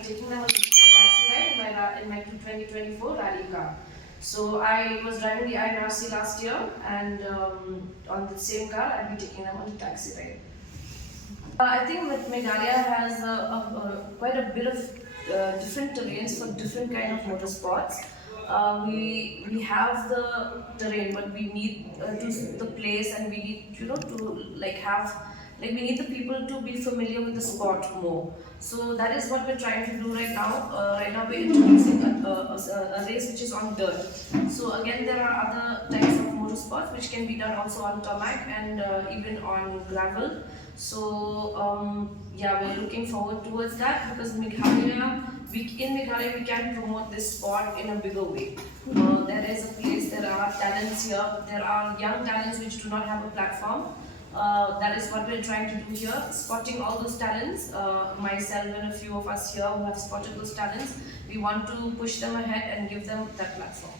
be taking them on a taxi ride in my 2024 rally car. So I was driving the INRC last year, and on the same car, I'll be taking them on a taxi ride. I think that Meghalaya has quite a bit of different terrains for different kind of motorsports. We have the terrain, but we need the place, and we need we need the people to be familiar with the sport more. So that is what we're trying to do right now. Right now we're introducing a race which is on dirt. So again, there are other types of motorsports which can be done also on tarmac and even on gravel. So yeah, we're looking forward towards that, because in Meghalaya we can promote this sport in a bigger way. There is a place, there are talents here, there are young talents which do not have a platform. That is what we're trying to do here, spotting all those talents. Myself and a few of us here who have spotted those talents, we want to push them ahead and give them that platform.